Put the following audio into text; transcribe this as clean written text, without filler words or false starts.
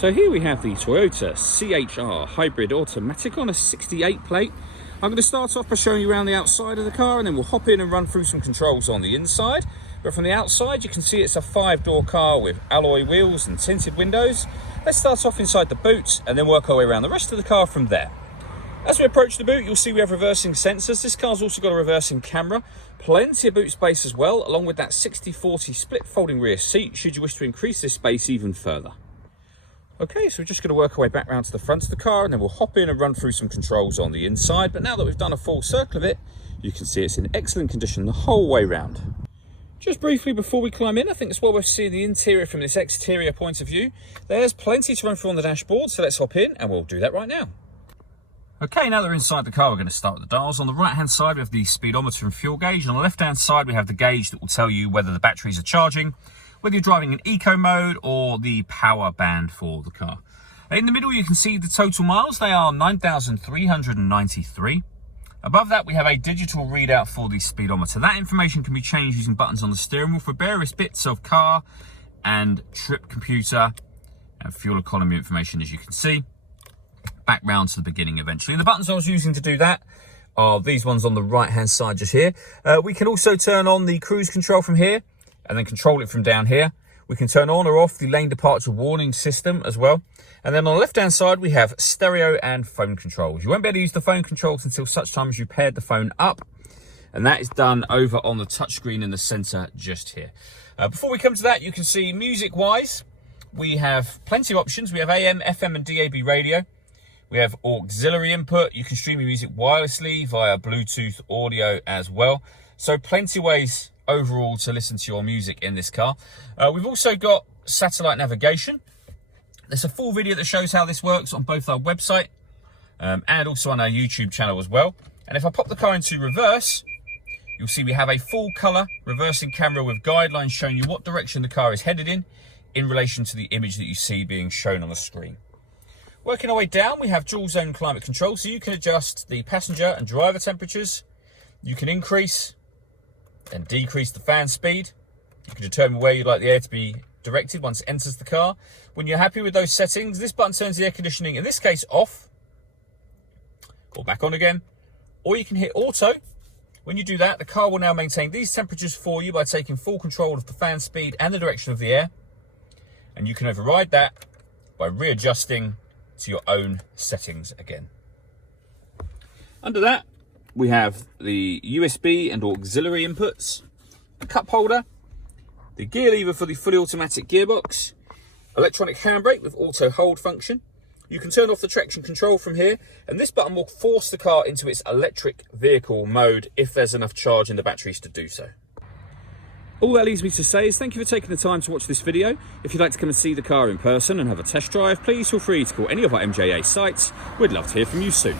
So here we have the Toyota CHR Hybrid Automatic on a 68 plate. I'm going to start off by showing you around the outside of the car, and then we'll hop in and run through some controls on the inside. But from the outside, you can see it's a 5-door car with alloy wheels and tinted windows. Let's start off inside the boot and then work our way around the rest of the car from there. As we approach the boot, you'll see we have reversing sensors. This car's also got a reversing camera, plenty of boot space as well, along with that 60/40 split folding rear seat, should you wish to increase this space even further. Okay, so we're just going to work our way back round to the front of the car, and then we'll hop in and run through some controls on the inside. But now that we've done a full circle of it, you can see it's in excellent condition the whole way round. Just briefly before we climb in, I think it's well worth seeing the interior from this exterior point of view. There's plenty to run through on the dashboard, so let's hop in and we'll do that right now. Okay, now that we're inside the car, we're going to start with the dials. On the right-hand side, we have the speedometer and fuel gauge. On the left-hand side, we have the gauge that will tell you whether the batteries are charging, whether you're driving in eco mode or the power band for the car. In the middle, you can see the total miles. They are 9,393. Above that, we have a digital readout for the speedometer. That information can be changed using buttons on the steering wheel for various bits of car and trip computer and fuel economy information, as you can see. Back round to the beginning eventually. The buttons I was using to do that are these ones on the right-hand side just here. We can also turn on the cruise control from here and then control it from down here. We can turn on or off the lane departure warning system as well. And then on the left-hand side, we have stereo and phone controls. You won't be able to use the phone controls until such time as you paired the phone up. And that is done over on the touchscreen in the center just here. Before we come to that, you can see music-wise, we have plenty of options. We have AM, FM, and DAB radio. We have auxiliary input. You can stream your music wirelessly via Bluetooth audio as well. So plenty of ways overall to listen to your music in this car. We've also got satellite navigation. There's a full video that shows how this works on both our website and also on our YouTube channel as well. And if I pop the car into reverse, you'll see we have a full color reversing camera with guidelines showing you what direction the car is headed in relation to the image that you see being shown on the screen. Working our way down, we have dual zone climate control, so you can adjust the passenger and driver temperatures. You can increase and decrease the fan speed. You can determine where you'd like the air to be directed once it enters the car. When you're happy with those settings, this button turns the air conditioning, in this case, off or back on again. Or you can hit auto. When you do that, the car will now maintain these temperatures for you by taking full control of the fan speed and the direction of the air. And you can override that by readjusting to your own settings again. Under that, we have the USB and auxiliary inputs, a cup holder, the gear lever for the fully automatic gearbox, electronic handbrake with auto hold function. You can turn off the traction control from here, and this button will force the car into its electric vehicle mode if there's enough charge in the batteries to do so. All that leaves me to say is thank you for taking the time to watch this video. If you'd like to come and see the car in person and have a test drive, please feel free to call any of our MJA sites. We'd love to hear from you soon.